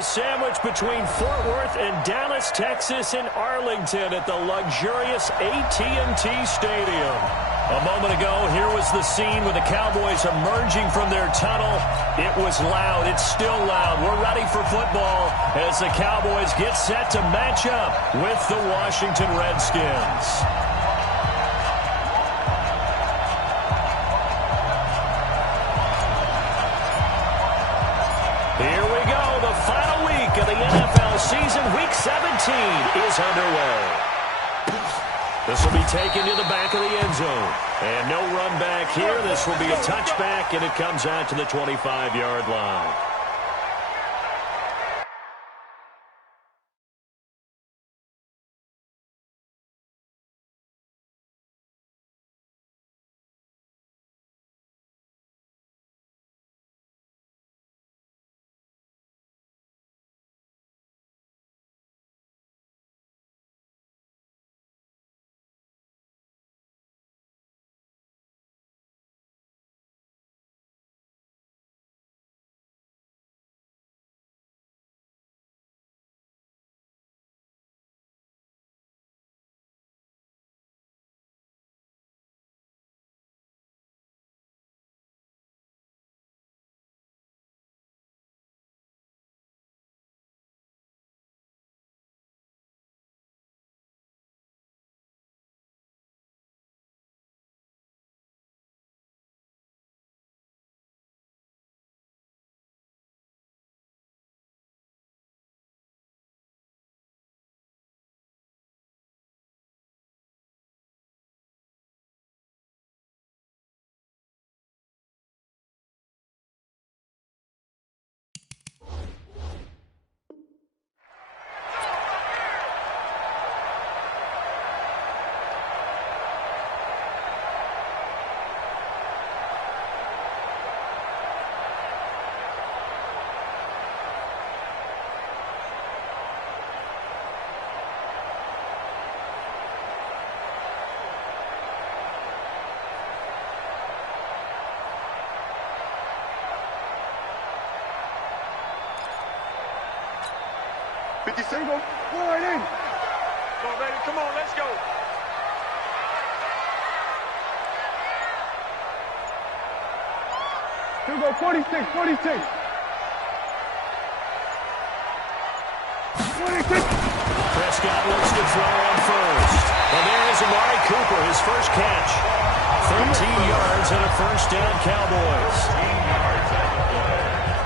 They're sandwiched between Fort Worth and Dallas, Texas, and Arlington at the luxurious AT&T Stadium. A moment ago, here was the scene with the Cowboys emerging from their tunnel. It was loud. It's still loud. We're ready for football as the Cowboys get set to match up with the Washington Redskins. Here we go. The final week of the NFL season, Week 17, is underway. This will be taken to the back of the end zone. And no run back here. This will be a touchback, and it comes out to the 25-yard line. Single, forward in. Come on, baby, come on, let's go. Here we go, 46, 46. 46. Prescott looks to throw on first. And there is Amari Cooper, his first catch. 13 yards and a first down, Cowboys.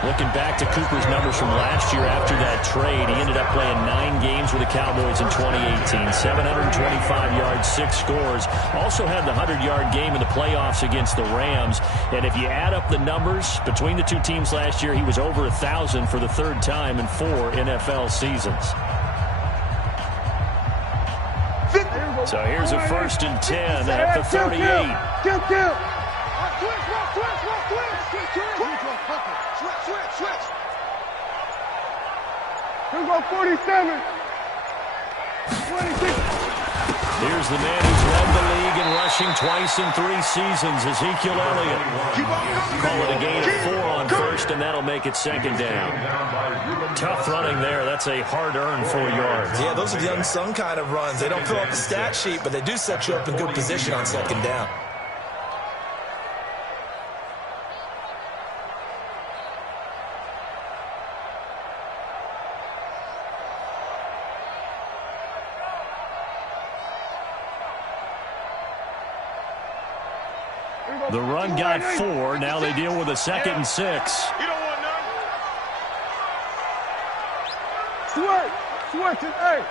Looking back to Cooper's numbers from last year after that trade, he ended up playing 9 games with the Cowboys in 2018. 725 yards, 6 scores. Also had the 100-yard game in the playoffs against the Rams. And if you add up the numbers between the two teams last year, he was over 1,000 for the third time in 4 NFL seasons. So here's a 1st and 10 at the 38. Here we go, 47. 26. Here's the man who's led the league in rushing twice in 3 seasons, Ezekiel Elliott. Call it a gain of 4 on first, and that'll make it 2nd down. Tough running there. That's a hard-earned 4 yards. Yeah, those are the unsung kind of runs. They don't fill up the stat sheet, but they do set you up in good position on 2nd down. The run got 4. Now they deal with a 2nd and 6. You don't want none. Switch it, hey.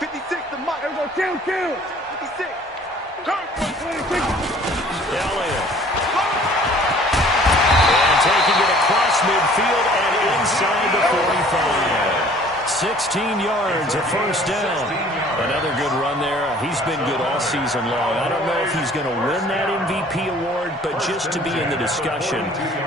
56 to Mike. There we go, kill. 56. Turn. 26. Elliott. And taking it across midfield and inside the 45. 16 yards, a first down. Another good run there. He's been good all season long. I don't know if he's going to win that MVP award, but just to be in the discussion,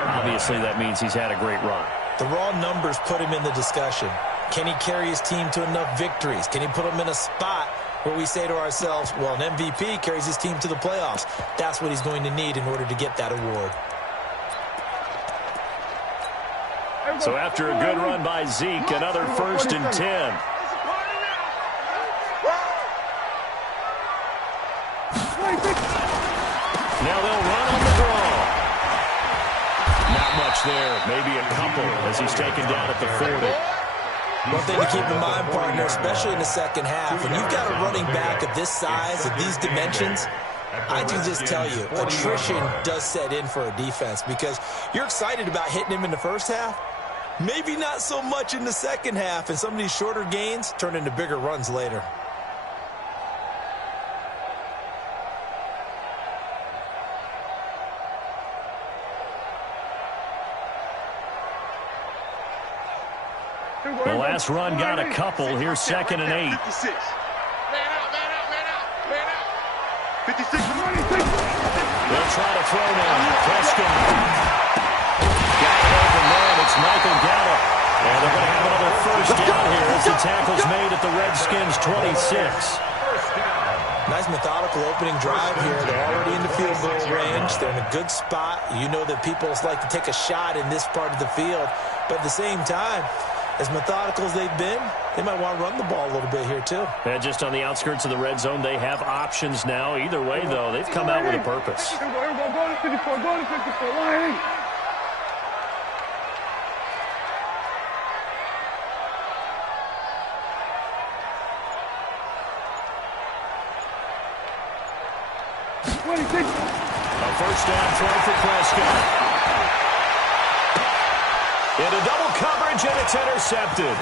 obviously that means he's had a great run. The raw numbers put him in the discussion. Can he carry his team to enough victories? Can he put them in a spot where we say to ourselves, well, an MVP carries his team to the playoffs. That's what he's going to need in order to get that award. So after a good run by Zeke, another 1st and 10. Now they'll run on the draw. Not much there. Maybe a couple as he's taken down at the 40. One thing to keep in mind, partner, especially in the second half, when you've got a running back of this size, of these dimensions, I can just tell you, attrition does set in for a defense because you're excited about hitting him in the first half. Maybe not so much in the second half, and some of these shorter gains turn into bigger runs later. The last run got a couple. Here's 2nd and 8. 56. Man out. 56. They'll try to throw now. Prescott. Got it over man. It's Michael Gallup. And they're going to have another 1st down here as the tackle's made at the Redskins 26. Nice methodical opening drive here. They're already in the field goal range. They're in a good spot. You know that people like to take a shot in this part of the field. But at the same time, as methodical as they've been, they might want to run the ball a little bit here too. And just on the outskirts of the red zone, they have options now. Either way, though, they've come out with a purpose. Go to 54. Go to 54. Line. A 1st down throw for Prescott. Into double coverage, and it's intercepted.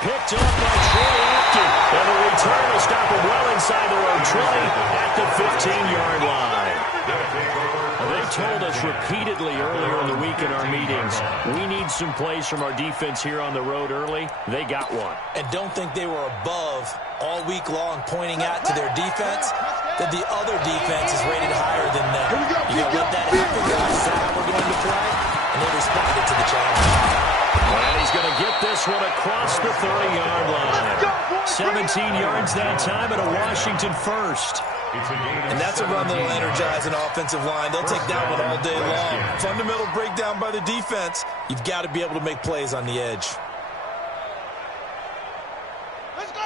Picked up by Troy Apton. And the return will stop him well inside the road. Troy at the 15-yard line. They told us repeatedly earlier in the week in our meetings, we need some plays from our defense here on the road early. They got one. And don't think they were above all week long pointing out to their defense that the other defense is rated higher than them. You got to let that happen, guys. Is that how we're going to play? And they responded to the challenge. And he's going to get this one across the 30-yard line. 17 yards that time and a Washington 1st. And that's a run that will energize an offensive line. They'll take that one all day long. Fundamental breakdown by the defense. You've got to be able to make plays on the edge.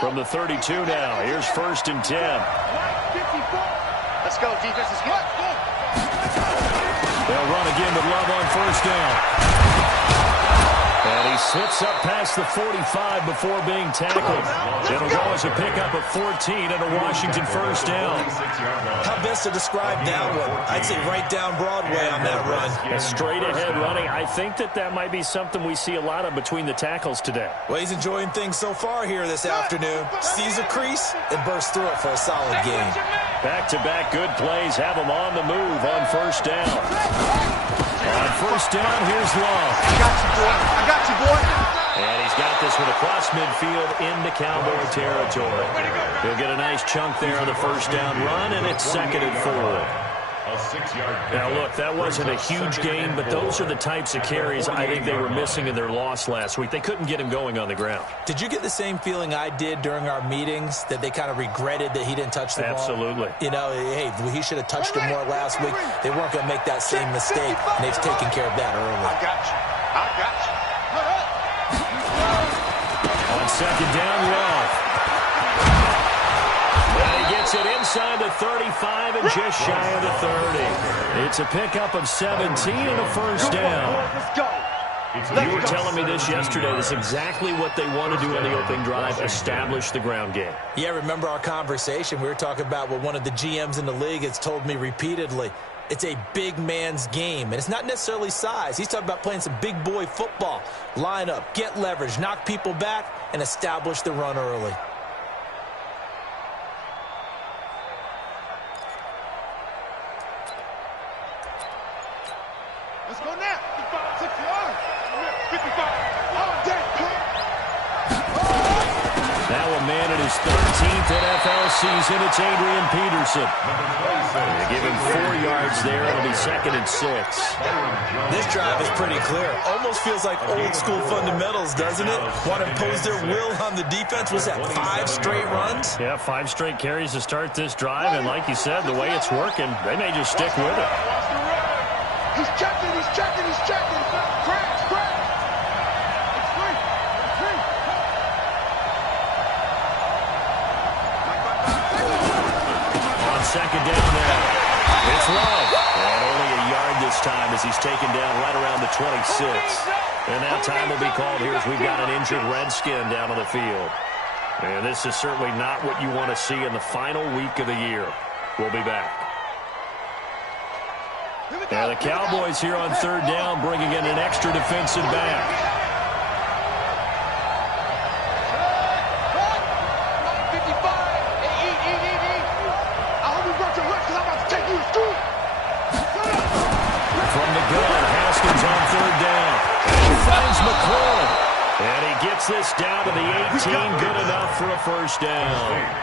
From the 32 now, here's 1st and 10. Let's go, defense is good. They'll run again with Love on 1st down. And he slips up past the 45 before being tackled. It'll go as a pickup of 14 and a Washington 1st down. How best to describe that one? I'd say right down Broadway on that run. A straight ahead running. I think that might be something we see a lot of between the tackles today. Well, he's enjoying things so far here this afternoon. Sees a crease and bursts through it for a solid game. Back-to-back good plays have him on the move on 1st down. On 1st down, here's Love. I got you, boy. And he's got this one across midfield into Cowboy territory. He'll get a nice chunk there on the 1st down run, and it's 2nd and 4. Now, look, that wasn't a huge gain, but those are the types of carries I think they were missing in their loss last week. They couldn't get him going on the ground. Did you get the same feeling I did during our meetings, that they kind of regretted that he didn't touch the ball? Absolutely. You know, hey, he should have touched it more last week. They weren't going to make that same mistake, and they've taken care of that early. I got you. On 2nd down, Love. And he gets it inside the 35 and just shy of the 30. It's a pickup of 17 and a 1st down. Let's go. You were telling me this yesterday. That's exactly what they want to do on the opening drive, establish the ground game. Yeah, remember our conversation? We were talking about what one of the GMs in the league has told me repeatedly. It's a big man's game, and it's not necessarily size. He's talking about playing some big boy football. Line up, get leverage, knock people back, and establish the run early. Let's go now. 55, 60 yards. 55. Oh, damn. Now a man in his 13th NFL season, it's Adrian Peterson. They give him 4 yards there. It'll be 2nd and 6. This drive is pretty clear. Almost feels like old school fundamentals, doesn't it? Want to impose their will on the defense. Was that 5 straight runs? Yeah, 5 straight carries to start this drive. And like you said, the way it's working, they may just stick with it. He's checking. Crash. taken down right around the 26. And now time will be called here as we've got an injured Redskin down on the field. And this is certainly not what you want to see in the final week of the year. We'll be back. And the Cowboys here on third down bringing in an extra defensive back. On third down. He finds McLaurin. And he gets this down to the 18. Good enough for a first down.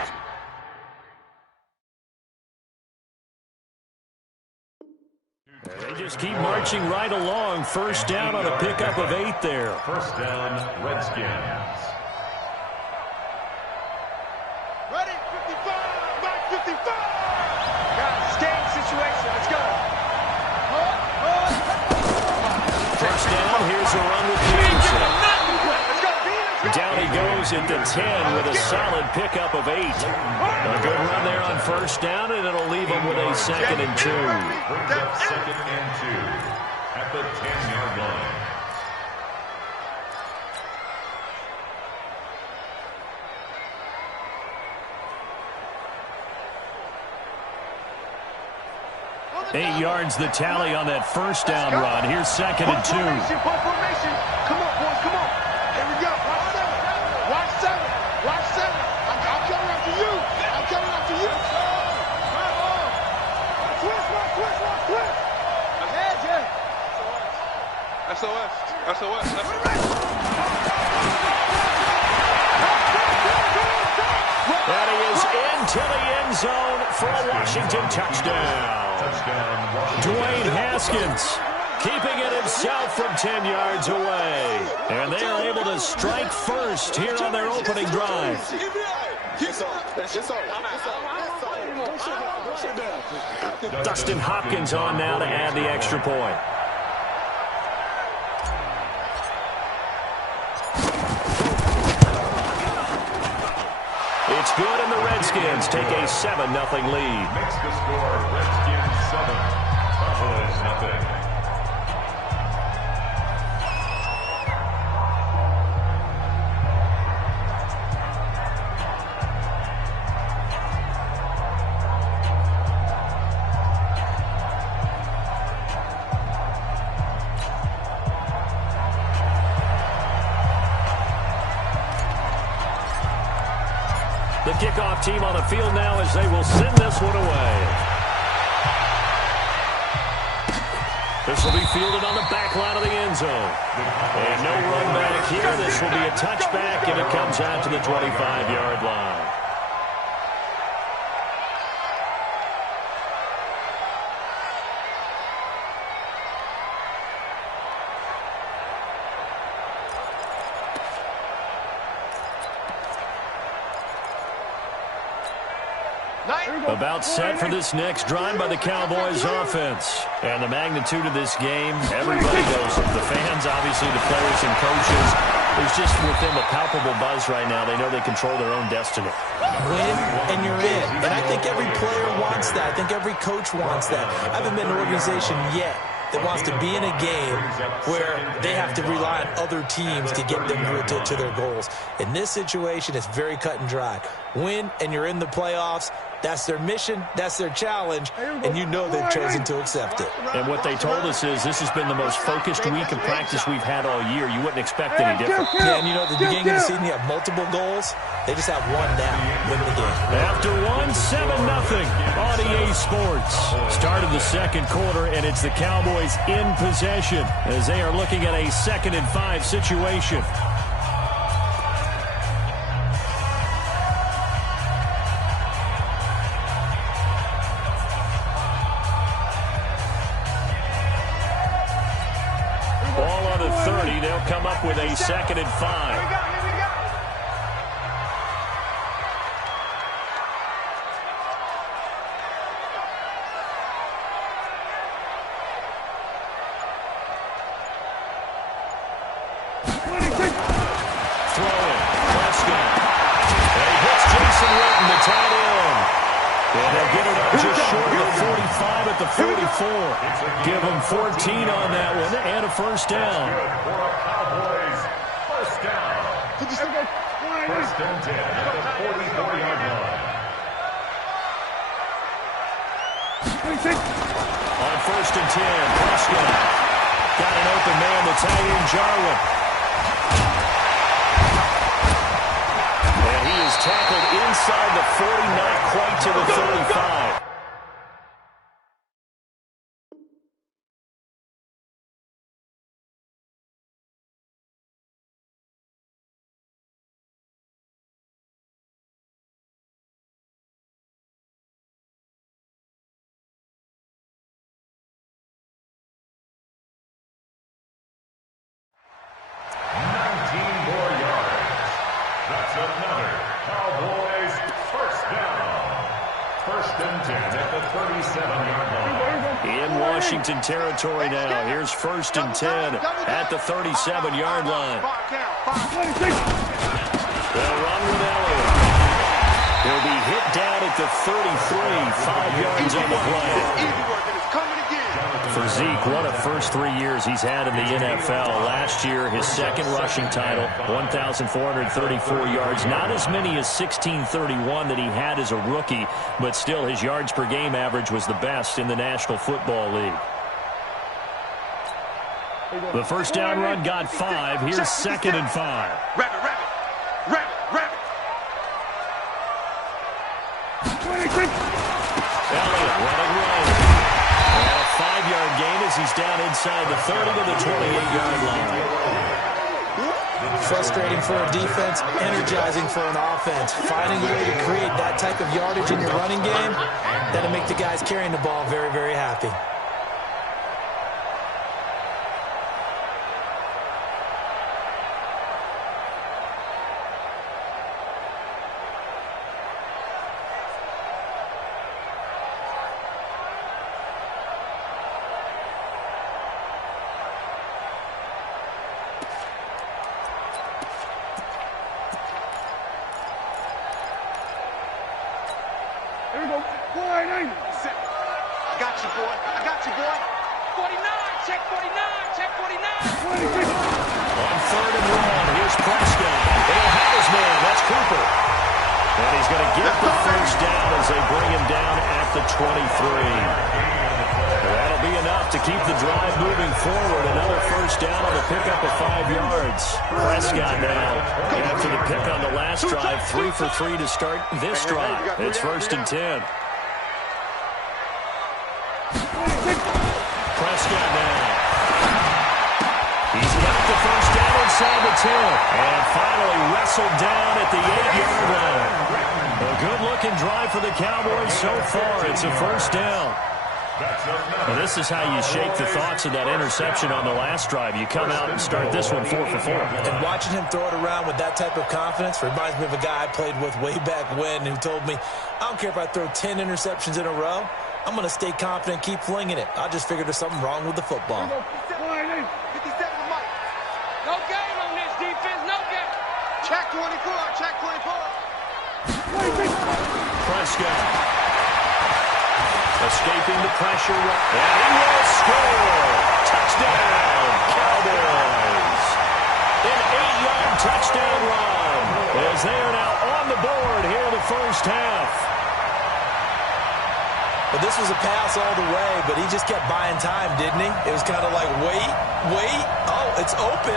And they just keep marching right along. First down on a pickup of 8 there. First down, Redskins. Ready? 55. Back 55. Got a game situation. Let's go. First down, here's a run with Peterson. Down he goes at the 10 with a solid pickup of 8. A good run there on first down, and it'll leave him with a 2nd and 2. Brings up 2nd and 2 at the 10-yard line. Eight yards the tally on that first down run. Here's 2nd and 2. Come on, boys, come on. Here we go. Watch 7. Watch 7. I'm coming after you. I'm coming after you. Twist. Ahead, yeah. SOS. And he is into the end zone for a Washington touchdown. Dwayne Haskins keeping it himself from 10 yards away. And they are able to strike first here on their opening drive. Dustin Hopkins on now to add the extra point. It's good, and the Redskins take a 7-0 lead. Makes the score Redskins 7, Cowboys nothing. The kickoff team on the field now as they will send this one away. This will be fielded on the back line of the end zone. And no run back here. This will be a touchback, and it comes out to the 25-yard line. About set for this next drive by the Cowboys offense. And the magnitude of this game, everybody knows it. The fans, obviously, the players and coaches. There's just with them a palpable buzz right now. They know they control their own destiny. Win, and you're in. And I think every player wants that. I think every coach wants that. I haven't been in an organization yet that wants to be in a game where they have to rely on other teams to get them to their goals. In this situation, it's very cut and dry. Win, and you're in the playoffs. That's their mission, that's their challenge, and you know they've chosen to accept it. And what they told us is this has been the most focused week of practice we've had all year. You wouldn't expect any different. Yeah, and you know, at the beginning of the season, you have multiple goals. They just have one now, win the game. After one, 7-0 on EA Sports. Started the second quarter, and it's the Cowboys in possession as they are looking at a 2nd and 5 situation. Ball on the 30. They'll come up with a 2nd and 5. Throwing. Prescott. And he hits Jason Witten, the tight end. And they'll get it up just short of the 45 at the 44. Give them 14 on that one and a first down. For a Cowboys first down. First and 10 at the 44-yard line. On first and 10, Prescott got an open man to tie in Jarwin. And he is tackled inside the 40, not quite to the 35. Another Cowboys first down. First and 10 at the 37-yard line. In Washington territory now. Here's first and 10 at the 37-yard line. They'll run with Elliott. He'll be hit down at the 33, 5 yards on the play. For Zeke, what a first 3 years he's had in the NFL. Last year, his second rushing title, 1,434 yards. Not as many as 1,631 that he had as a rookie, but still his yards per game average was the best in the National Football League. The first down run got 5. Here's second and 5. Rabbit. Elliott running right. And a 5-yard gain as he's down inside the 30 to the 28-yard line. Frustrating for a defense, energizing for an offense. Finding a way to create that type of yardage in your running game, that'll make the guys carrying the ball very, very happy. Here we go. I got you, boy. 49. Check 49. Check 49. On third and long, here's Prescott. He'll have his man. That's Cooper. And he's going to get the first down as they bring him down at the 23. That'll be enough to keep the drive moving forward. Another first down on the pickup of 5 yards. Prescott now, after the pick on the last drive, 3 for 3 to start this drive. It's first and 10. Prescott now. He's got the first down inside the 10. And finally wrestled down at the 8-yard line. A good-looking drive for the Cowboys so far. It's a first down. Well, this is how you shake the thoughts of that interception on the last drive. You come out and start this one 4 for 4. And watching him throw it around with that type of confidence reminds me of a guy I played with way back when who told me, I don't care if I throw 10 interceptions in a row. I'm going to stay confident and keep flinging it. I just figured there's something wrong with the football. 57 to Mike. No game on this defense. No game. Check 24. Check 24. Prescott. Escaping the pressure, and he will score! Touchdown, Cowboys! An 8-yard touchdown run, as they are now on the board here in the first half. But this was a pass all the way, but he just kept buying time, didn't he? It was kind of like, wait. Oh, it's open.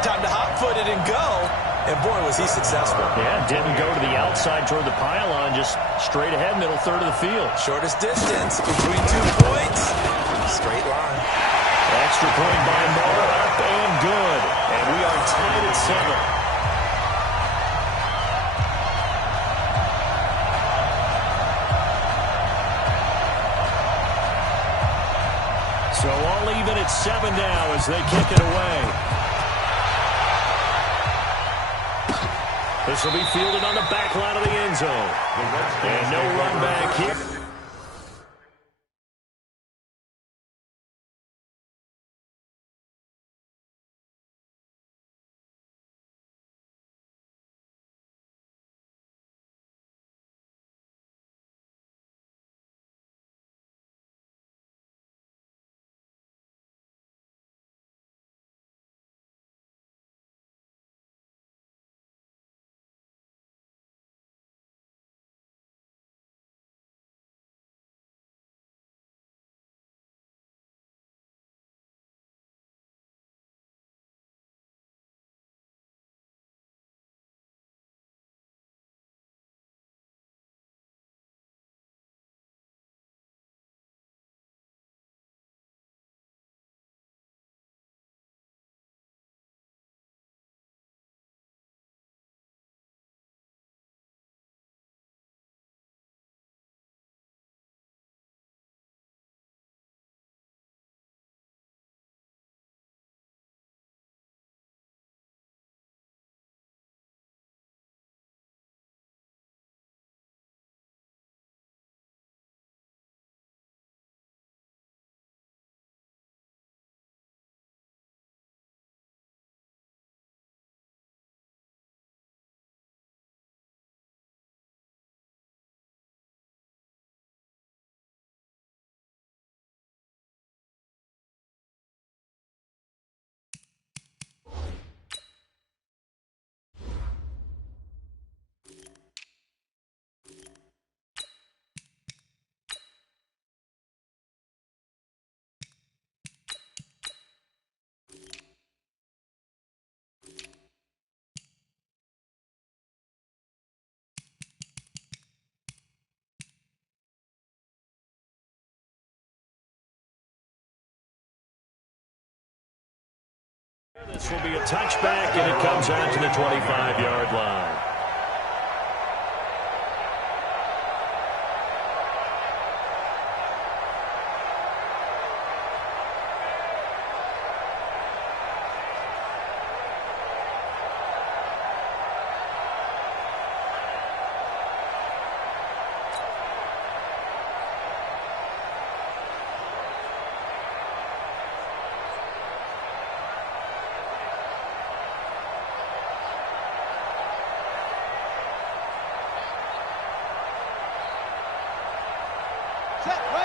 Time to hot-foot it and go. And, boy, was he successful. Yeah, didn't go to the outside toward the pylon, just straight ahead, middle third of the field. Shortest distance between 2 points. Straight line. Extra point by Moore, up and good. And we are tied at 7. So all even at 7 now as they kick it away. This will be fielded on the back line of the end zone. And no run back here. This will be a touchback, and it comes out to the 25-yard line.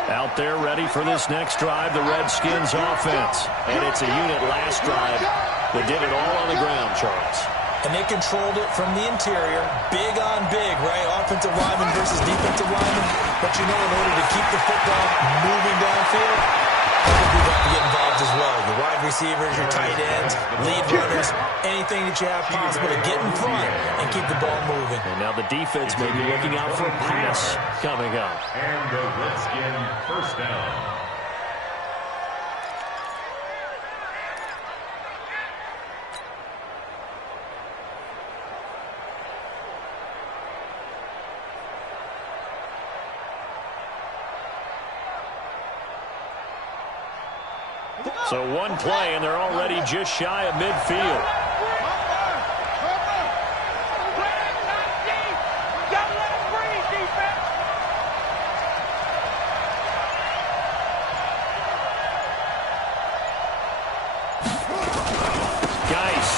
Out there ready for this next drive, the Redskins offense. And it's a unit last drive that did it all on the ground, Charles. And they controlled it from the interior, big on big, right? Offensive lineman versus defensive lineman. But you know, in order to keep the football moving downfield, you have to get involved as well. Your wide receivers, your tight ends, lead runners, anything that you have possible to get in front and keep the ball moving. And now the defense may be looking out for a pass coming up. And the Redskin first down. So one play, and they're already just shy of midfield. Geis.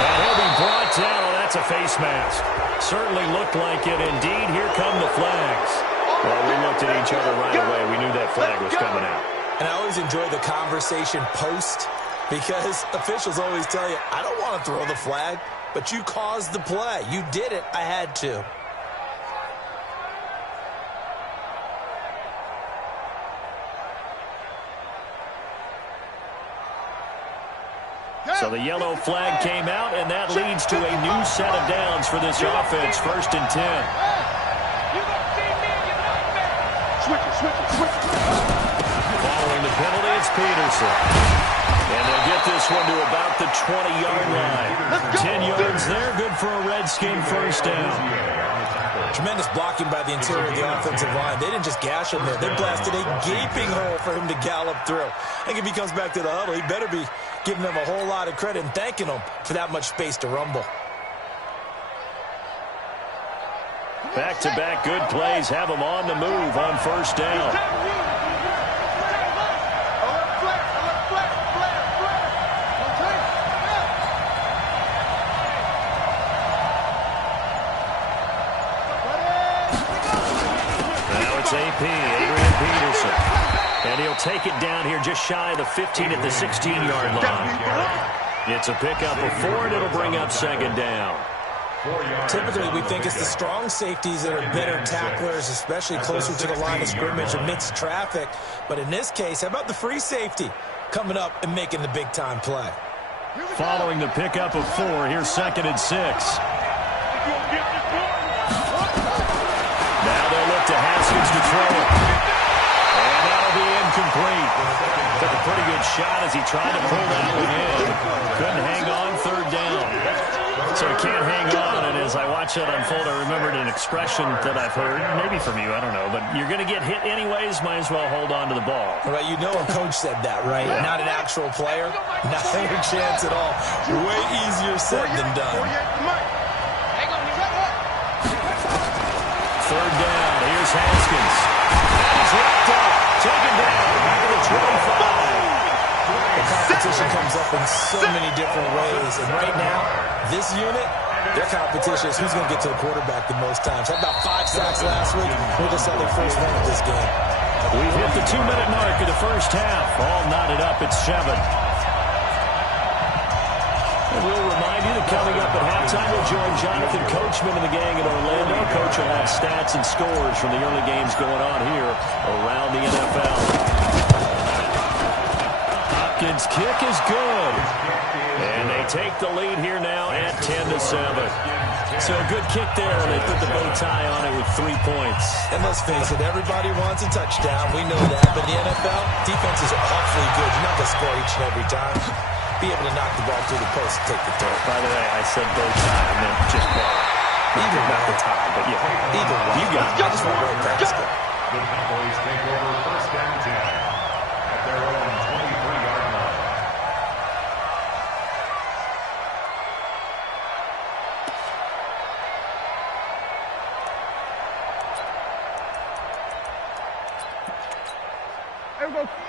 And he'll be brought down. That's a face mask. Certainly looked like it. Indeed, here come the flags. Well, we looked at each other right away. We knew that flag was coming out. And I always enjoy the conversation post because officials always tell you, I don't want to throw the flag, but you caused the play. You did it. I had to. So the yellow flag came out, and that leads to a new set of downs for this offense. 1st and 10. Switch it. Following the penalty, it's Peterson. And they'll get this one to about the 20-yard line. 10 yards there, good for a Redskin first down. Tremendous blocking by the interior of the offensive line. They didn't just gash him there. They blasted a gaping hole for him to gallop through. I think if he comes back to the huddle, he better be giving them a whole lot of credit and thanking them for that much space to rumble. Back-to-back good plays have them on the move on first down. Now it's AP, Adrian Peterson. And he'll take it down here just shy of the 15 at the 16-yard line. It's a pickup of 4, and it'll bring up 2nd down. Typically, we think it's the strong safeties that are better tacklers, especially closer to the line of scrimmage amidst traffic. But in this case, how about the free safety coming up and making the big-time play? Following the pickup of 4, here's 2nd and 6. Now they'll look to Haskins to throw it. And that'll be incomplete. Took a pretty good shot as he tried to pull that one in. Couldn't hang on 3rd down. So he can't hang on, and as I watch that unfold, I remembered an expression that I've heard, maybe from you, I don't know, but you're going to get hit anyways, might as well hold on to the ball. Right, you know a coach said that, right? Yeah. Not an actual player. Not a chance at all. Way easier said than done. 3rd down, here's Haskins. And he's wrapped up, taken down to the 25. The competition comes up in so many different ways, and right now, this unit, their competition is who's going to get to the quarterback the most times. Had about 5 sacks last week. We just saw their first win of this game. We've hit the 2-minute mark of the first half. All knotted up at 7. And we'll remind you that coming up at halftime, we'll join Jonathan Coachman and the gang in Orlando. Coach will have stats and scores from the early games going on here around the NFL. Hopkins' kick is good. And they take the lead here now at 10-7. So a good kick there, and they put the bow tie on it with 3 points. And let's face it, everybody wants a touchdown. We know that. But in the NFL, defenses are awfully good. You're not going to score each and every time. be able to knock the ball through the post and take the throw. By the way, I said bow tie, I meant just bow. Not the tie, but yeah. Either way. You got it. I just went right past it. The Cowboys take over first down 10 at their own 23-yard line.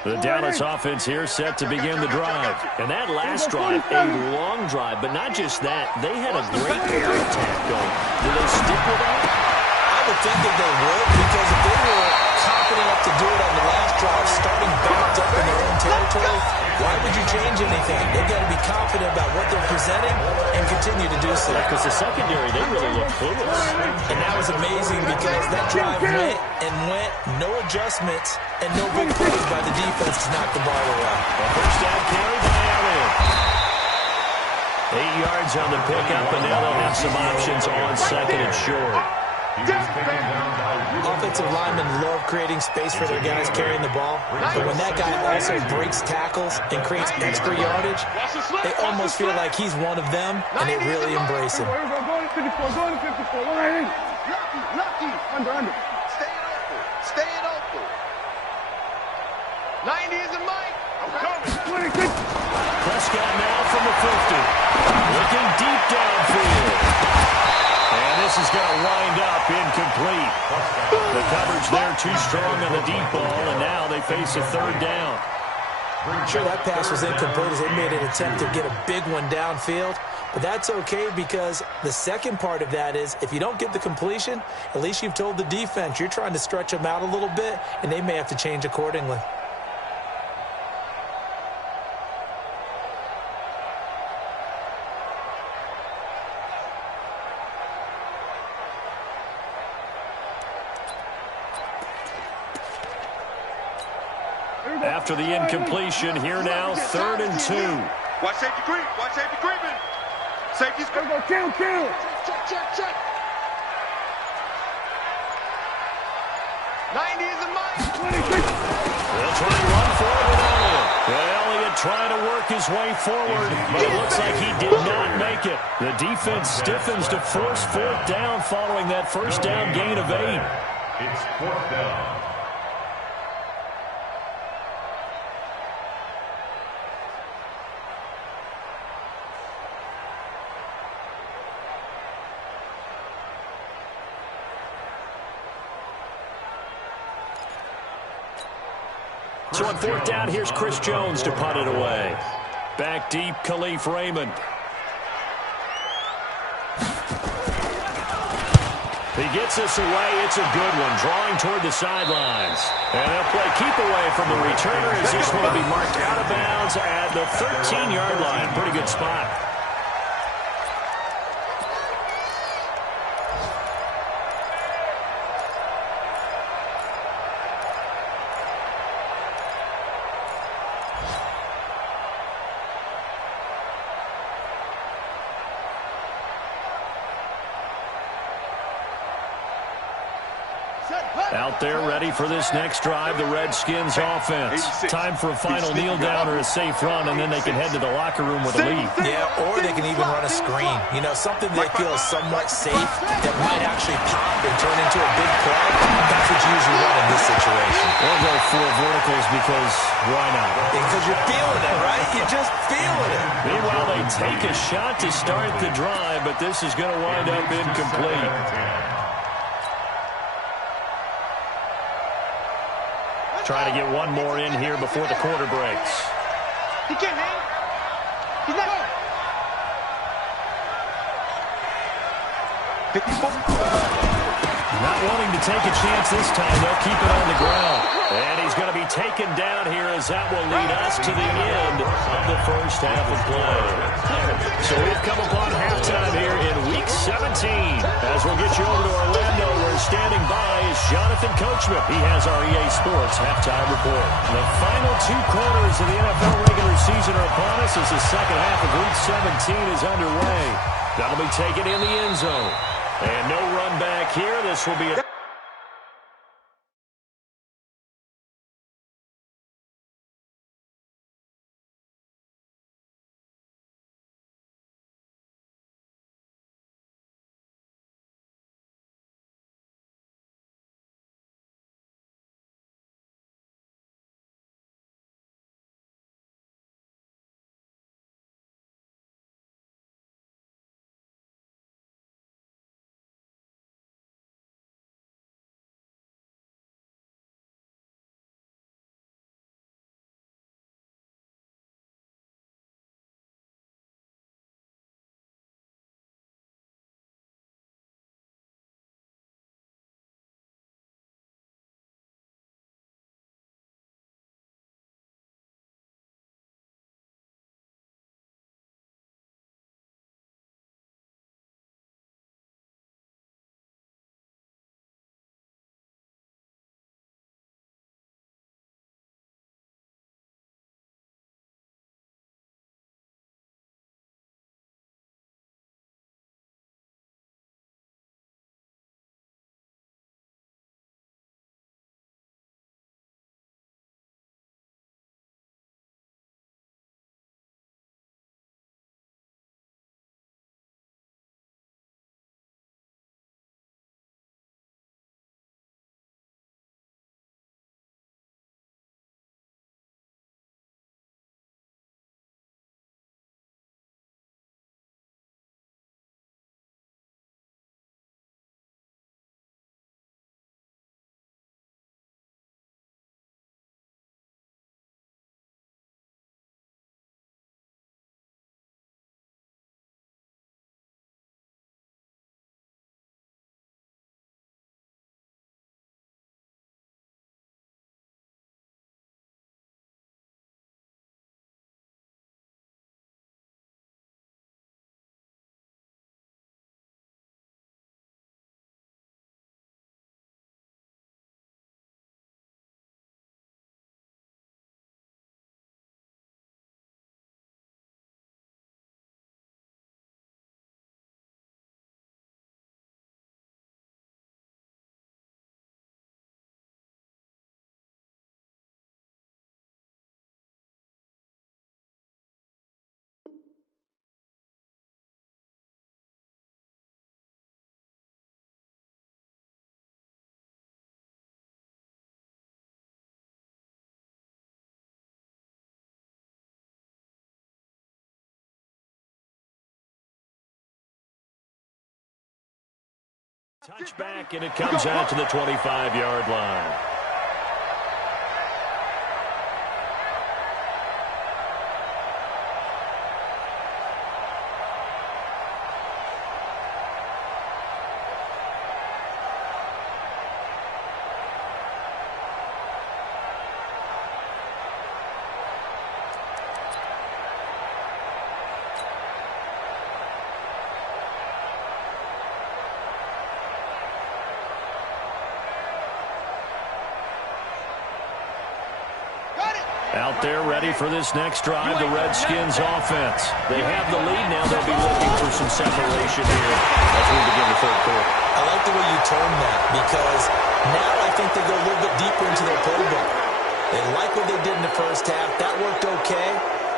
The Dallas offense here set to begin the drive. And that last drive, a long drive, but not just that. They had a great air attack going. Do they stick with that? I would think that they would, because if they were confident enough to do it on the last drive, starting backed up in their own territory, why would you change anything? They've got to be confident about what they're presenting and continue to do so. Because the secondary, they really look clueless. And that was amazing because that drive went and went, no adjustments, and no big plays by the defense to knock the ball away. A first down carry by Allen. 8 yards on the pickup, and now they'll have some options on second and short. Offensive linemen love creating space for their guys carrying the ball, but when that guy also breaks tackles and creates extra yardage, they almost feel like he's one of them, and they really embrace him. Lucky. Under. Staying open. 90 is a Mike. I'm coming. Prescott now from the 50. Looking deep downfield. And this is going to wind up incomplete. The coverage there too strong on the deep ball, and now they face a third down. Sure, that pass was incomplete as they made an attempt to get a big one downfield, but that's okay because the second part of that is if you don't get the completion, at least you've told the defense you're trying to stretch them out a little bit, and they may have to change accordingly. After the incompletion, here now, 3rd and 2. Watch safety creep. Safety's going to go kill. Check. 90 is a Mike. They'll try and run forward with Elliott. Elliott trying to work his way forward, but it looks like he did not make it. The defense stiffens to force 4th down following that first down gain of 8. It's 4th down. So on 4th down, here's Chris Jones to punt it away. Back deep, Khalif Raymond. He gets this away. It's a good one, drawing toward the sidelines. And they'll play keep away from the returner as this one will be marked out of bounds at the 13-yard line. Pretty good spot. Out there ready for this next drive, the Redskins offense. Time for a final kneel down or a safe run, and then they can head to the locker room with a lead. Yeah, or they can even run a screen. You know, something they feel is somewhat safe that might actually pop and turn into a big play. That's what you usually run in this situation. Or go 4 verticals because why not? Because you're feeling it, right? You're just feeling it. Meanwhile, they take a shot to start the drive, but this is going to wind up incomplete. Trying to get one more in here before the quarter breaks. He can't hang. He's not. 54. Not wanting to take a chance this time. They'll keep it on the ground. And he's going to be taken down here as that will lead us to the end of the first half of play. So we've come upon halftime here in Week 17. As we'll get you over to Orlando, where standing by is Jonathan Coachman. He has our EA Sports halftime report. The final 2 quarters of the NFL regular season are upon us as the second half of Week 17 is underway. That'll be taken in the end zone. And no run back here. This will be a Touchback, and it comes out to the 25-yard line. Out there ready for this next drive, the Redskins offense. They have the lead now. They'll be looking for some separation here as we begin the third quarter. I like the way you termed that because now I think they go a little bit deeper into their playbook. They like what they did in the first half. That worked okay.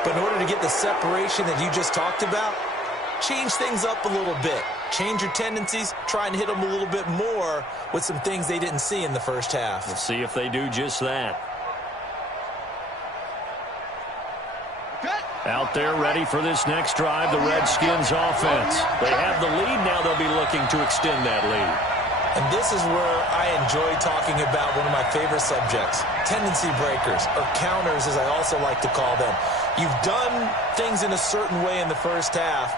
But in order to get the separation that you just talked about, change things up a little bit. Change your tendencies. Try and hit them a little bit more with some things they didn't see in the first half. We'll see if they do just that. Out there ready for this next drive, the Redskins offense. They have the lead now. They'll be looking to extend that lead. And this is where I enjoy talking about one of my favorite subjects, tendency breakers, or counters as I also like to call them. You've done things in a certain way in the first half,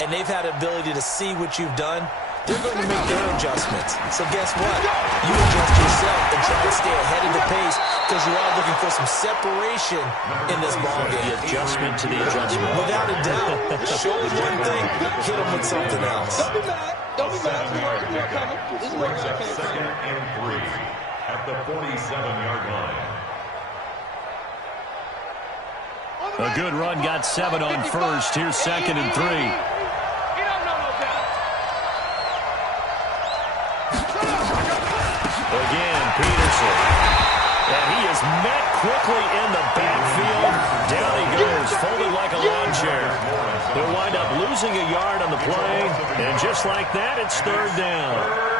and they've had the ability to see what you've done. They're going to make their adjustments. So guess what? You adjust yourself and try to stay ahead of the pace because you are looking for some separation in this ballgame. The adjustment to the adjustment. Without a doubt. Show them one thing, hit them with something else. Don't be mad. Don't be mad. This is where Brings up 2nd and 3 at the 47-yard line. A good run got 7 on first. Here's 2nd and 3. Again, Peterson. And he is met quickly in the backfield. Down he goes, folded like a lawn chair. They'll wind up losing a yard on the play. And just like that, it's 3rd down.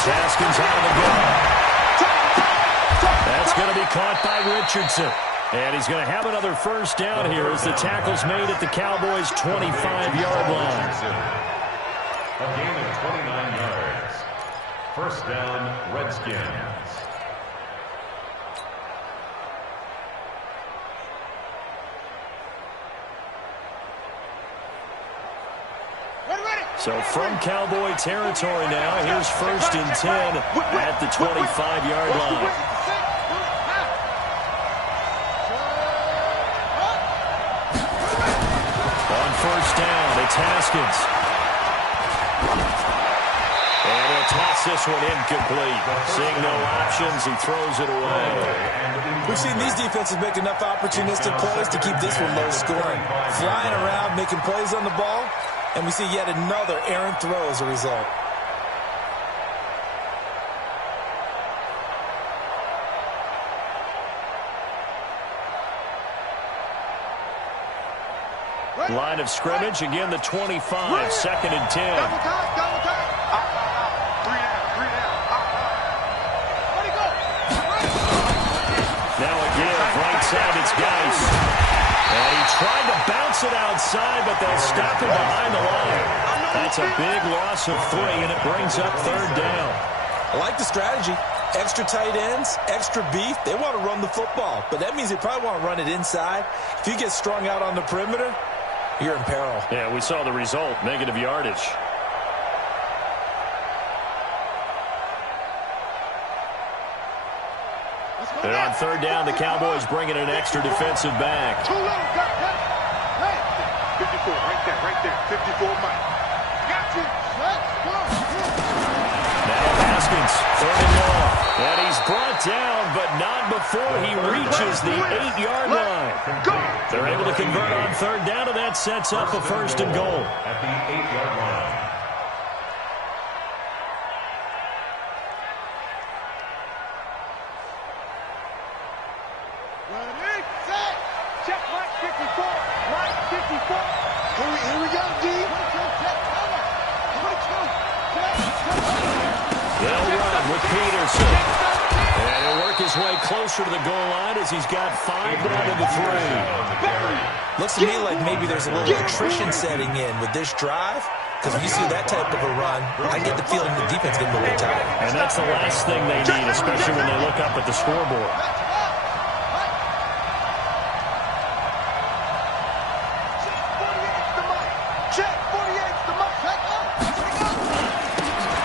Haskins out of the gun. That's going to be caught by Richardson. And he's going to have another first down here as the tackle's made at the Cowboys' 25-yard line. A gain of 29 yards. First down, Redskins. So from Cowboy territory now, here's 1st and 10 at the 25-yard line. On 1st down, it's Haskins. And he'll toss this one incomplete. Seeing no options, he throws it away. We've seen these defenses make enough opportunistic plays to keep this one low scoring. Flying around, making plays on the ball. And we see yet another errant throw as a result. Line of scrimmage, again the 25, 2nd and 10. Double time. Three down. Where'd he go? Now again, right side, it's Geis. And he tried to bounce it outside, but they'll stop him behind the line. That's a big loss of 3, and it brings up 3rd down. I like the strategy. Extra tight ends, extra beef. They want to run the football, but that means they probably want to run it inside. If you get strung out on the perimeter, you're in peril. Yeah, we saw the result, negative yardage. And on 3rd down, the Cowboys bringing an extra defensive back. Too little, hey, 54, right there. 54, Mike. Got you. Let's go. Now Haskins, 3rd and long. And he's brought down, but not before he reaches the 8-yard line. They're able to convert on 3rd down, and that sets up a 1st and goal. At the 8-yard line. Ready, set, check, right 54, right 54. Here we go, D. 22, check, cover. 22, check, cover. his way closer to the goal line as he's got 5 down to the 3. Looks to me like maybe there's a little attrition setting in with this drive. Because when you see that type of a run, I get the feeling the defense getting a little tired. And that's the last thing they need, especially when they look up at the scoreboard.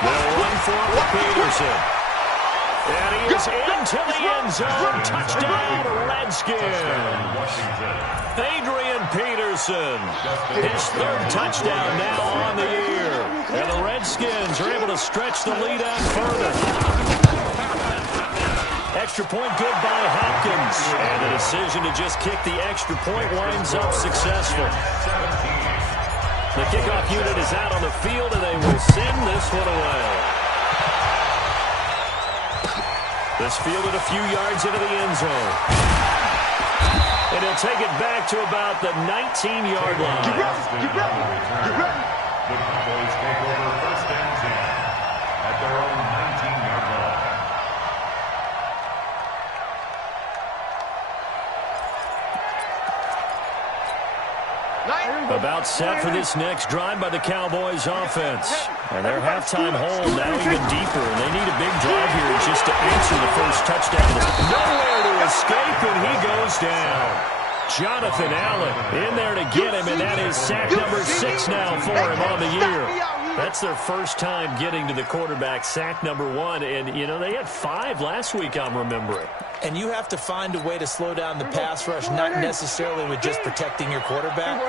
They'll run for it with Peterson. And he is into the end zone. Touchdown, Redskins. Adrian Peterson, his 3rd touchdown now on the year. And the Redskins are able to stretch the lead out further. Extra point good by Hopkins. And the decision to just kick the extra point winds up successful. The kickoff unit is out on the field, and they will send this one away. This fielded a few yards into the end zone. And he'll take it back to about the 19-yard line. Get ready. The Cowboys take over 1st and 10 at their own 19-yard line. About set for this next drive by the Cowboys offense. And their halftime hole now even deeper. And they need a big drive here just to answer the first touchdown. Nowhere to escape, and he goes down. Jonathan Allen in there to get him, and that is sack number 6 now for him on the year. That's their first time getting to the quarterback, sack number 1. And, you know, they had 5 last week, I'm remembering. And you have to find a way to slow down the pass rush, not necessarily with just protecting your quarterback,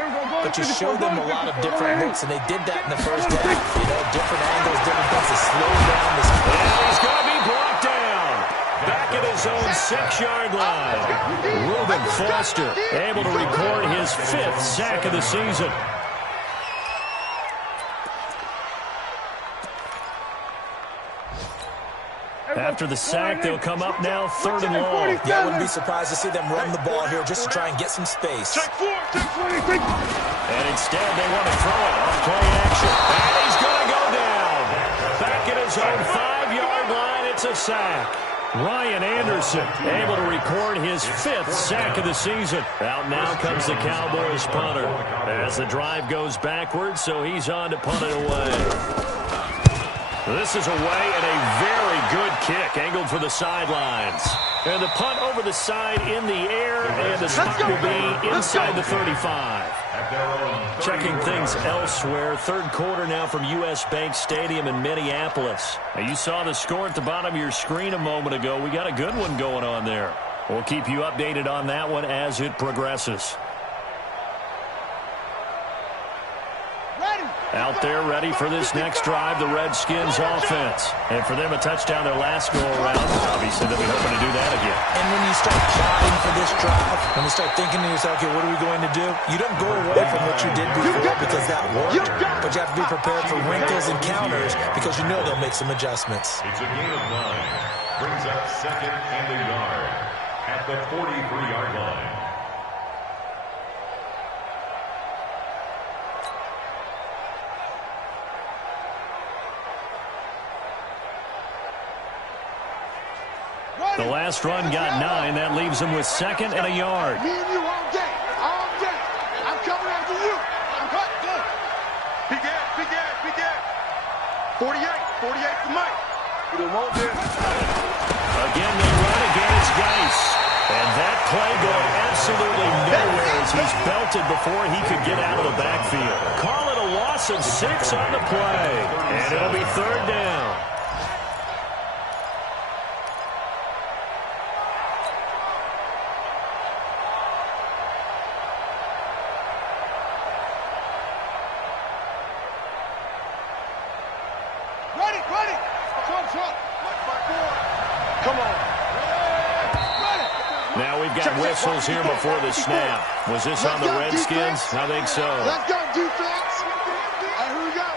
but you show them a lot of different looks, and they did that in the first half. You know, different angles, different things to slow down this play. And he's going to be brought down. Back at his own 6-yard line. Reuben Foster able to record his 5th sack of the season. After the sack, they'll come up now 3rd and long. Yeah, I wouldn't be surprised to see them run the ball here just to try and get some space. And instead, they want to throw it off play action. And he's going to go down. Back at his own 5-yard line, it's a sack. Ryan Anderson able to record his 5th sack of the season. Out now comes the Cowboys punter as the drive goes backwards, so he's on to punt it away. This is away and a very good kick, angled for the sidelines. And the punt over the side in the air, and the spot will be inside the 35. Checking things elsewhere. 3rd quarter now from U.S. Bank Stadium in Minneapolis. Now, you saw the score at the bottom of your screen a moment ago. We got a good one going on there. We'll keep you updated on that one as it progresses. Out there ready for this next drive, the Redskins offense. And for them, a touchdown their last go-around. Obviously, they'll be hoping to do that again. And when you start plotting for this drive, when you start thinking to yourself, okay, what are we going to do? You don't go away from what you did before because that worked. But you have to be prepared for wrinkles and counters because you know they'll make some adjustments. It's a gain of 9. Brings up 2nd and a yard at the 43-yard line. The last run got 9. That leaves them with 2nd and a yard. Me and you all day. All day. I'm coming after you. I'm coming. Big gas. 48 for Mike. You won't do it. Again, they run. Again, it's Geis. And that play going absolutely nowhere as he's belted before he could get out of the backfield. Call it a loss of 6 on the play. And it'll be 3rd down. Now we've got whistles here before the snap. Was this on the Redskins? I think so. Let's go, defense. Here we go.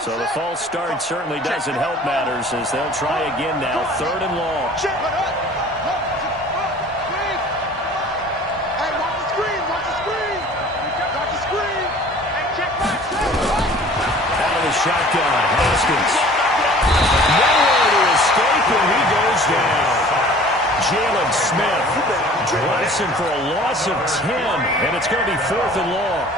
So the false start certainly doesn't help matters as they'll try again now. 3rd and long. shotgun. Haskins. Nowhere to escape, and he goes down. Jalen Smith drops him for a loss of 10, and it's going to be 4th and long.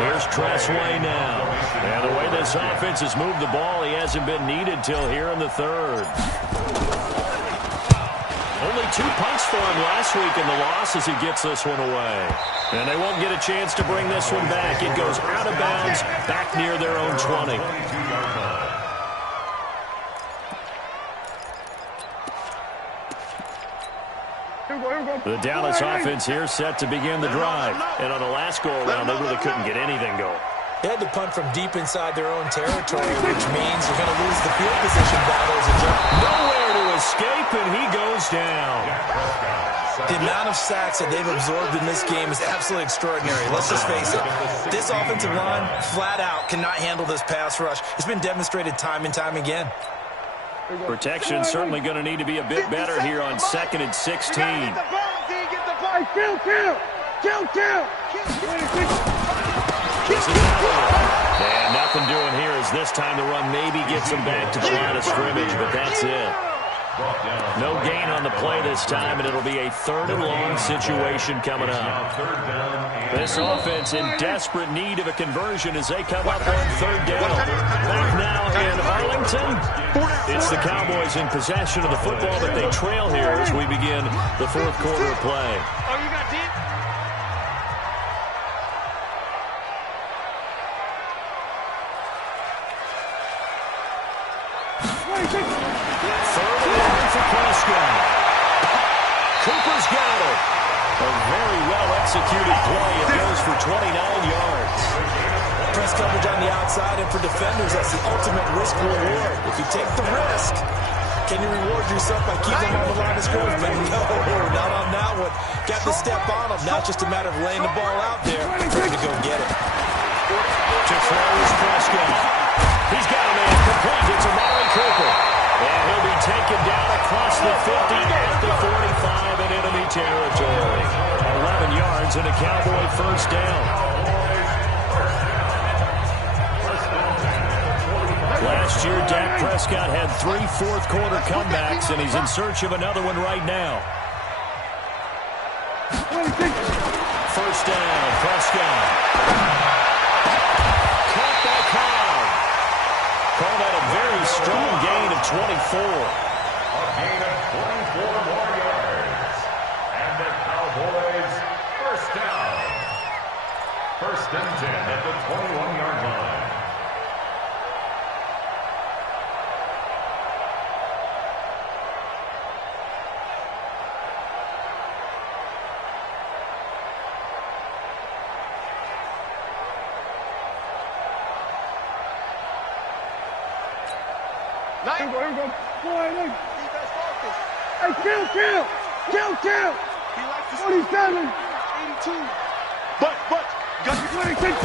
Here's Tressway now. And the way this offense has moved the ball, he hasn't been needed till here in the 3rd. Only 2 punts for him last week in the loss as he gets this one away. And they won't get a chance to bring this one back. It goes out of bounds, back near their own 20. The Dallas offense here set to begin the drive. And on the last go-around, they really couldn't get anything going. They had to punt from deep inside their own territory, which means you're going to lose the field position battles. Nowhere to escape, and he goes down. The amount of sacks that they've absorbed in this game is absolutely extraordinary. Let's just face it. This offensive line, flat out, cannot handle this pass rush. It's been demonstrated time and time again. Protection certainly going to need to be a bit better here on 2nd and 16. And nothing doing here as this time the run maybe gets them back to the line of scrimmage, but that's it. No gain on the play this time, and it'll be a 3rd and long situation coming up. This offense in desperate need of a conversion as they come up on 3rd down. Back now in Arlington, it's the Cowboys in possession of the football, but they trail here as we begin the 4th quarter of play. Oh, you got deep? Cooper's got it. A very well-executed play. It goes for 29 yards. Press coverage on the outside, and for defenders, that's the ultimate risk-reward. If you take the risk, can you reward yourself by keeping them on the line of scrimmage? But no, not on that one. Got to step on them. Now it's just a matter of laying the ball out there for him to go get it. To throw is Prescott. He's got a man complete. It's Amari Cooper. And he'll be taken down across the 50 at the 45 in enemy territory. 11 yards and a Cowboy 1st down. Last year, Dak Prescott had 3 fourth-quarter comebacks, and he's in search of another one right now. 1st down, Prescott. Caught by Cobb. Call that a very strong gain of 24. A gain of 24 more yards. And the Cowboys 1st down. 1st and 10 at the 21-yard line. Here we go. Defense focus. Hey, kill. He likes to 47. 82. But, got your 26.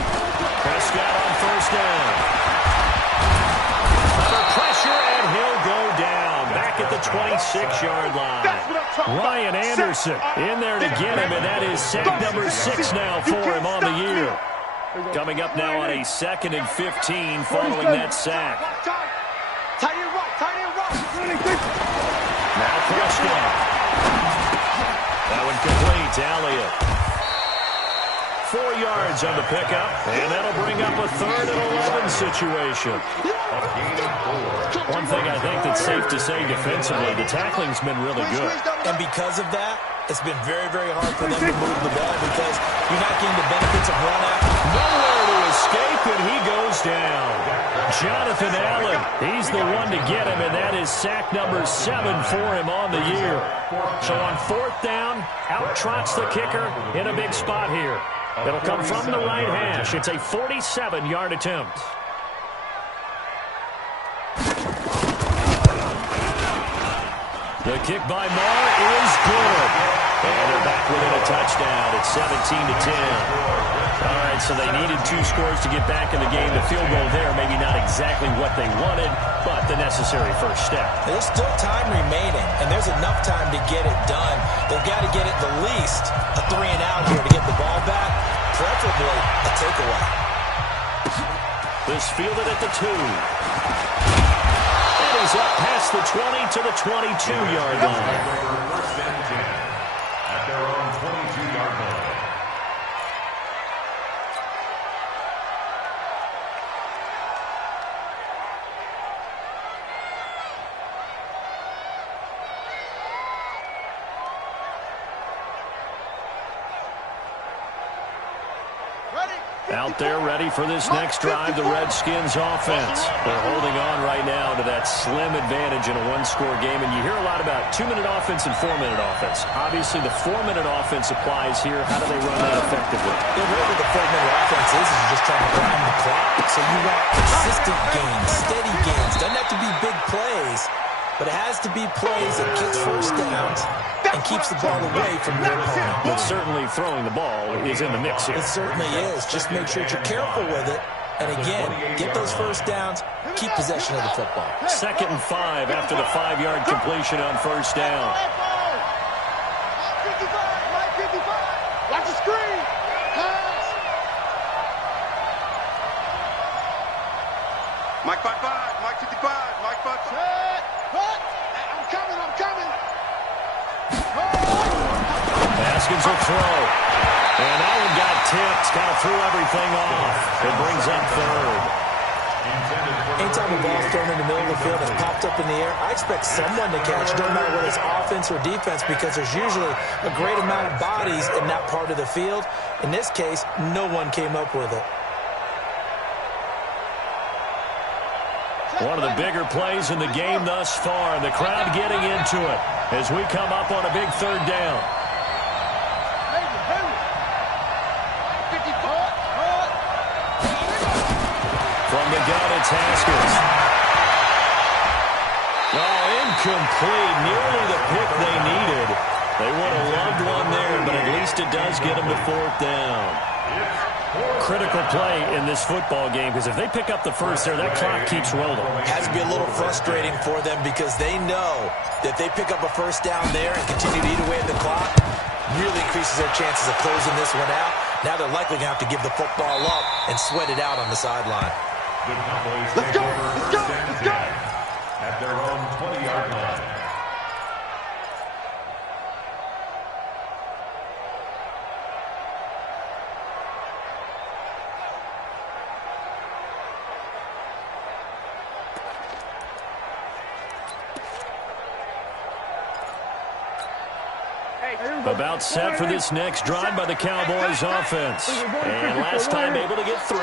Prescott on 1st down. Under pressure, and he'll go down. Back at the 26-yard line. Ryan Anderson in there to get him, and that is sack number 6 now for him on the year. Coming up now on a 2nd and 15 following that sack. Tight end right. Now Prescott. That one complete. Elliott. 4 yards on the pickup, and that'll bring up a 3rd and 11 situation. One thing I think that's safe to say defensively, the tackling's been really good. And because of that, it's been very, very hard for them to move the ball because you're not getting the benefits of run out. Nowhere to escape, and he goes down. Jonathan Allen, he's the one to get him, and that is sack number 7 for him on the year. So on 4th down, out trots the kicker in a big spot here. It'll come from the right hash. It's a 47-yard attempt. The kick by Marr is good. And they're back within a touchdown. It's 17-10. All right, so they needed 2 scores to get back in the game. The field goal there, maybe not exactly what they wanted, but the necessary first step. There's still time remaining, and there's enough time to get it done. They've got to get at the least a 3-and-out here to get the ball back, preferably a takeaway. This fielded at the 2. And he's up past the 20 to the 22-yard line. First and 10 at their own 22-yard line. Out there ready for this next drive, the Redskins offense. They're holding on right now to that slim advantage in a one-score game. And you hear a lot about 2-minute offense and 4-minute offense. Obviously, the 4-minute offense applies here. How do they run that effectively? The way with the 4-minute offense is you're just trying to grind the clock. So you want consistent gains, steady gains. Doesn't have to be big plays, but it has to be plays that gets first downs and keeps the ball away from your opponent. But certainly throwing the ball is in the mix here. It certainly is. Just make sure that you're careful with it. And again, get those first downs, keep possession of the football. 2nd and 5 after the 5-yard completion on first down. Watch the screen. Mike 5-5, Mike 55, Mike 5-5. I'm coming. Haskins will throw. And that one got tipped. Kind of threw everything off. It brings up 3rd. Anytime the ball's thrown in the middle of the field, it's popped up in the air, I expect someone to catch it, no matter whether it's offense or defense, because there's usually a great amount of bodies in that part of the field. In this case, no one came up with it. One of the bigger plays in the game thus far. The crowd getting into it as we come up on a big 3rd down. From the gun, it's Haskins. Oh, incomplete. Nearly the pick they needed. They would have loved one there, but at least it does get them to 4th down. Critical play in this football game, because if they pick up the first there, that clock keeps rolling. It has to be a little frustrating for them because they know that if they pick up a first down there and continue to eat away at the clock, really increases their chances of closing this one out. Now they're likely going to have to give the football up and sweat it out on the sideline. The Cowboys take over first and 10 at their own 20-yard line. About set for this next drive by the Cowboys offense. And last time able to get 3.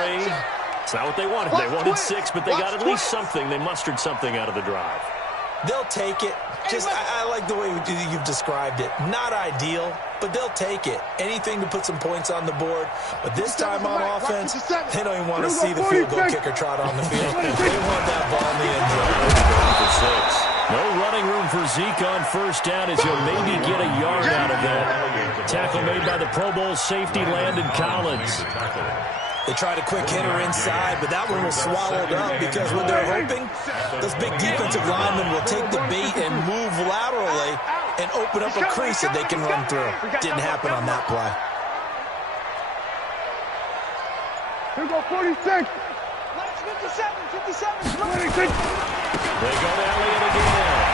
It's not what they wanted. They wanted 6, but they got at least something. They mustered something out of the drive. They'll take it. I like the way you've described it. Not ideal, but they'll take it. Anything to put some points on the board. But this time on offense, they don't even want to see the field goal kicker trot on the field. They want that ball in the end zone. No running room for Zeke on first down as you'll maybe get a yard out of that. Tackle made by the Pro Bowl safety Landon Collins. They tried a quick hitter inside, but that one was swallowed up because when they're hoping, those big defensive linemen will take the bait and move laterally and open up a crease that they can run through. Didn't happen on that play. Here we go, 46. 57. They go to Elliott again.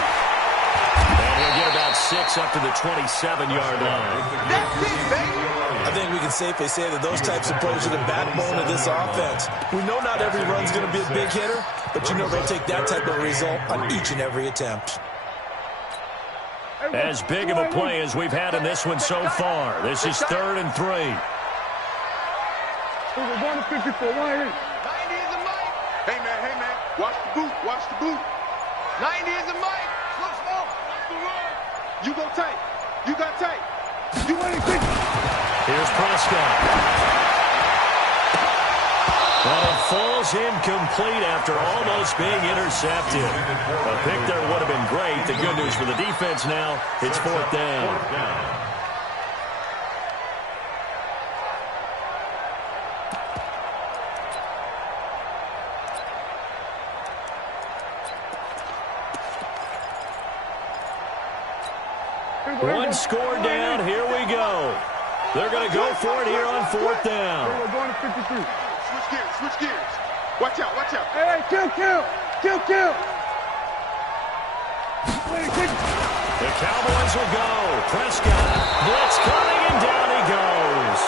And he'll get about 6 up to the 27-yard line. That's it, baby. I think we can safely say that those types of plays are the backbone of this offense. We know not every run's going to be a big hitter, but you know they'll take that type of result on each and every attempt. As big of a play as we've had in this one so far. This is 3rd and 3. We're going to 54. 90 is the mic. Hey, man. Watch the boot. 90 is the mic. Watch the run. You go tight. You got tight. You want to kick. Here's Prescott. And it falls incomplete after almost being intercepted. A pick there would have been great. The good news for the defense now, it's 4th down. One score down. Here we go. They're going to go for it here on 4th down. We're going to 53. Switch gears. Watch out, watch out. Hey, kill. The Cowboys will go. Prescott, blitz coming, and down he goes.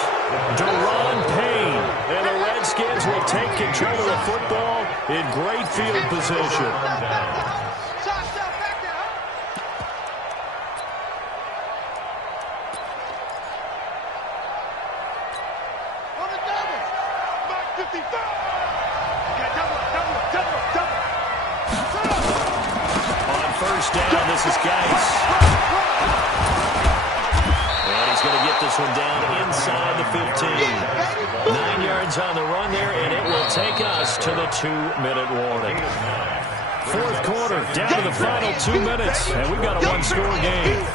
Deron Payne, and the Redskins will take control of the football in great field position. On first down, this is Geis. And he's going to get this one down inside the 15. 9 yards on the run there, and it will take us to the 2-minute warning. Fourth quarter, down to the final 2 minutes, and we've got a one-score game.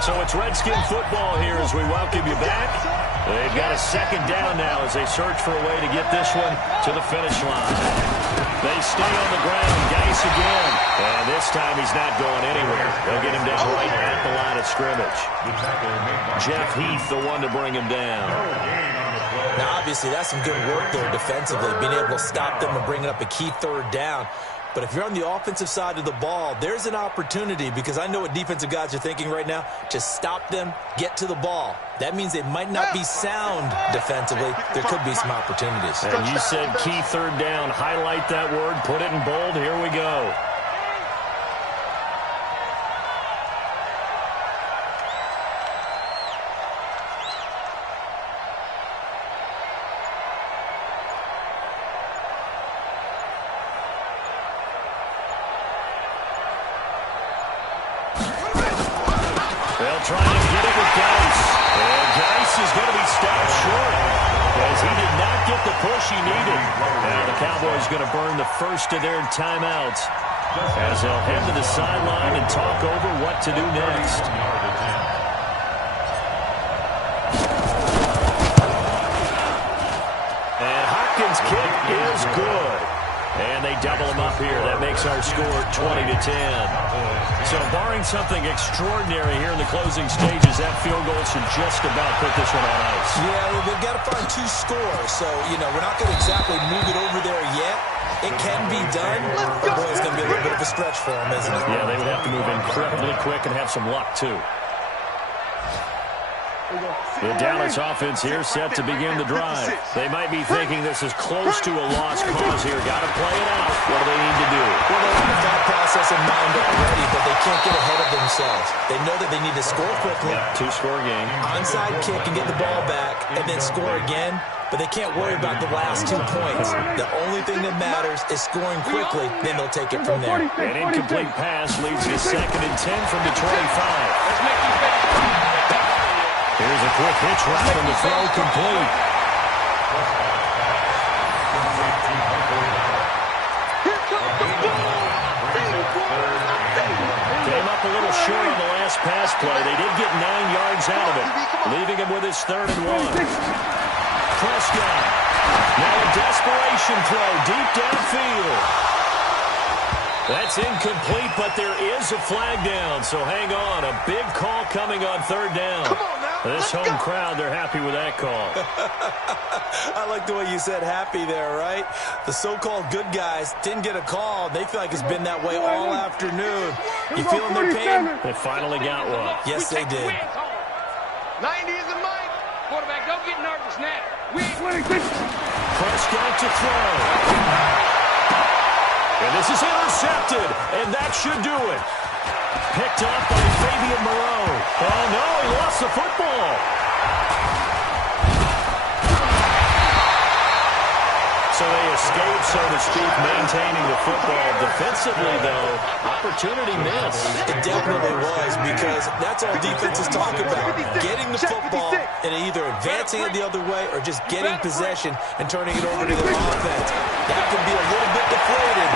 So it's Redskin football here as we welcome you back. They've got a second down now as they search for a way to get this one to the finish line. They stay on the ground. Geis again. And this time he's not going anywhere. They'll get him down right at the line of scrimmage. Jeff Heath, the one to bring him down. Now, obviously, that's some good work there defensively, being able to stop them and bringing up a key third down. But if you're on the offensive side of the ball, there's an opportunity, because I know what defensive guys are thinking right now. Just stop them, get to the ball. That means they might not be sound defensively. There could be some opportunities. And you said key third down. Highlight that word. Put it in bold. Here we go. Trying to get it with Geis. And Geis is going to be stopped short as he did not get the push he needed. Now the Cowboys going to burn the first of their timeouts as they'll head to the sideline and talk over what to do next. And Hopkins' kick is good. And they double him up here. That makes our score 20-10. So barring something extraordinary here in the closing stages, that field goal should just about put this one on ice. Yeah, well, they've got to find 2 scores. So, we're not going to exactly move it over there yet. It can be done, but boy, it's going to be a little bit of a stretch for them, isn't it? Yeah, they would have to move incredibly quick and have some luck, too. The Dallas offense here set to begin the drive. They might be thinking this is close to a lost cause here. Got to play it out. What do they need to do? Well, they have that process in mind already, but they can't get ahead of themselves. They know that they need to score quickly. Yeah, 2-score game. Onside kick and get the ball back, and then score again. But they can't worry about the last 2 points. The only thing that matters is scoring quickly, then they'll take it from there. An incomplete pass leads to 2nd and 10 from the 25. Here's a quick hitch route and the throw complete. Came up a little short on the last pass play. They did get 9 yards out of it, leaving him with his 3rd and 1. Prescott. Now a desperation throw deep downfield. That's incomplete, but there is a flag down, so hang on. A big call coming on 3rd down. Come on now. This home crowd, they're happy with that call. I like the way you said happy there, right? The so-called good guys didn't get a call. They feel like it's been that way all afternoon. You feeling their pain? They finally got one. Yes, they did. 90 is the mic. Quarterback, don't get nervous now. Prescott to throw. And this is intercepted, and that should do it. Picked up by Fabian Moreau. Oh, no, he lost the football. So they escape, so to speak, maintaining the football. Defensively, though, opportunity missed. It definitely was, because that's all defenses talk about. Getting the football and either advancing it the other way or just getting possession and turning it over to their offense. That could be a little bit deflated.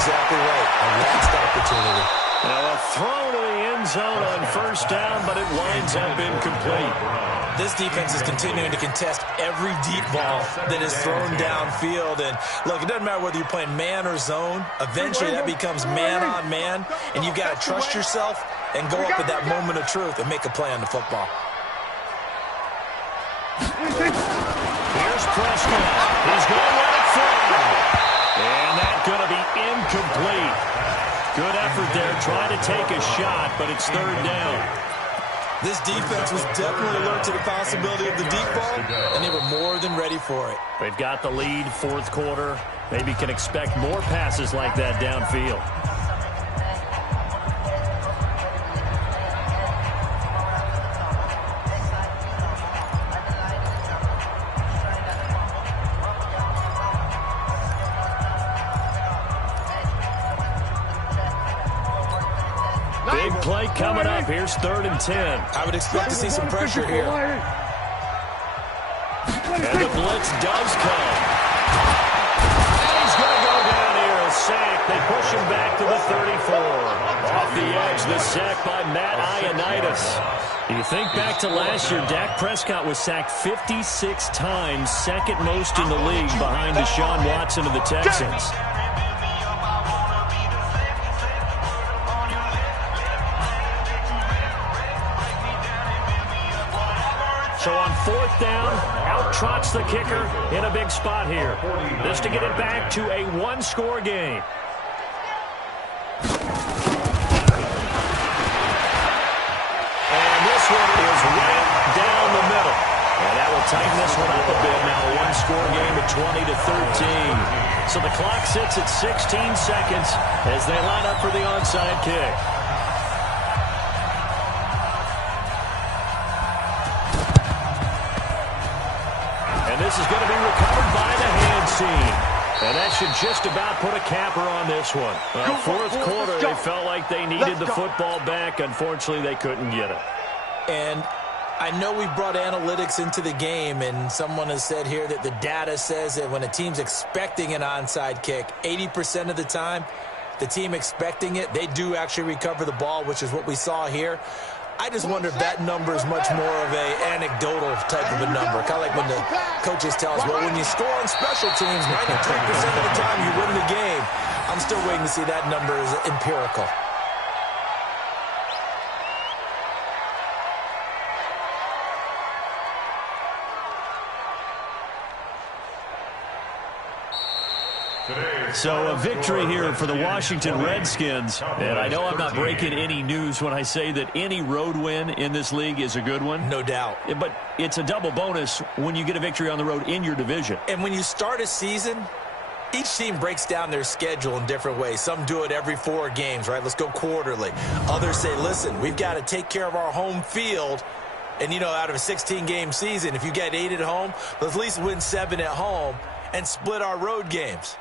Exactly right. A last opportunity. Now a throw to the end zone on 1st down, but it winds up incomplete. This defense is continuing to contest every deep ball that is thrown downfield. And, look, it doesn't matter whether you're playing man or zone. Eventually, that becomes man-on-man, and you've got to trust yourself and go up at that moment of truth and make a play on the football. Here's Prescott. He's going to let it fly. And that's going to be incomplete. Good effort there, trying to take a shot, but it's third down. This defense was definitely alert to the possibility of the deep ball, and they were more than ready for it. They've got the lead, fourth quarter. Maybe can expect more passes like that downfield. Big play coming up. Here's 3rd and 10. I would expect to see some pressure here. And the blitz does come. And he's going to go down here. A sack. They push him back to the 34. Off the edge, the sack by Matt Ioannidis. You think back to last year, Dak Prescott was sacked 56 times, second most in the league behind Deshaun Watson of the Texans. So on 4th down, out trots the kicker in a big spot here. This to get it back to a one-score game. And this one is right down the middle. And that will tighten this one up a bit. Now a one-score game at 20-13. So the clock sits at 16 seconds as they line up for the onside kick. This is going to be recovered by the hands team. And that should just about put a capper on this one. Fourth quarter, they felt like they needed the football back. Unfortunately, they couldn't get it. And I know we brought analytics into the game, and someone has said here that the data says that when a team's expecting an onside kick, 80% of the time, the team expecting it, they do actually recover the ball, which is what we saw here. I just wonder if that number is much more of a anecdotal type of a number. Kind of like when the coaches tell us, well, when you score on special teams, 93% of the time you win the game. I'm still waiting to see that number as empirical. So a victory here for the Washington Redskins. And I know I'm not breaking any news when I say that any road win in this league is a good one. No doubt. But it's a double bonus when you get a victory on the road in your division. And when you start a season, each team breaks down their schedule in different ways. Some do it every 4 games, right? Let's go quarterly. Others say, listen, we've got to take care of our home field. And, you know, out of a 16-game season, if you get 8 at home, let's at least win 7 at home and split our road games.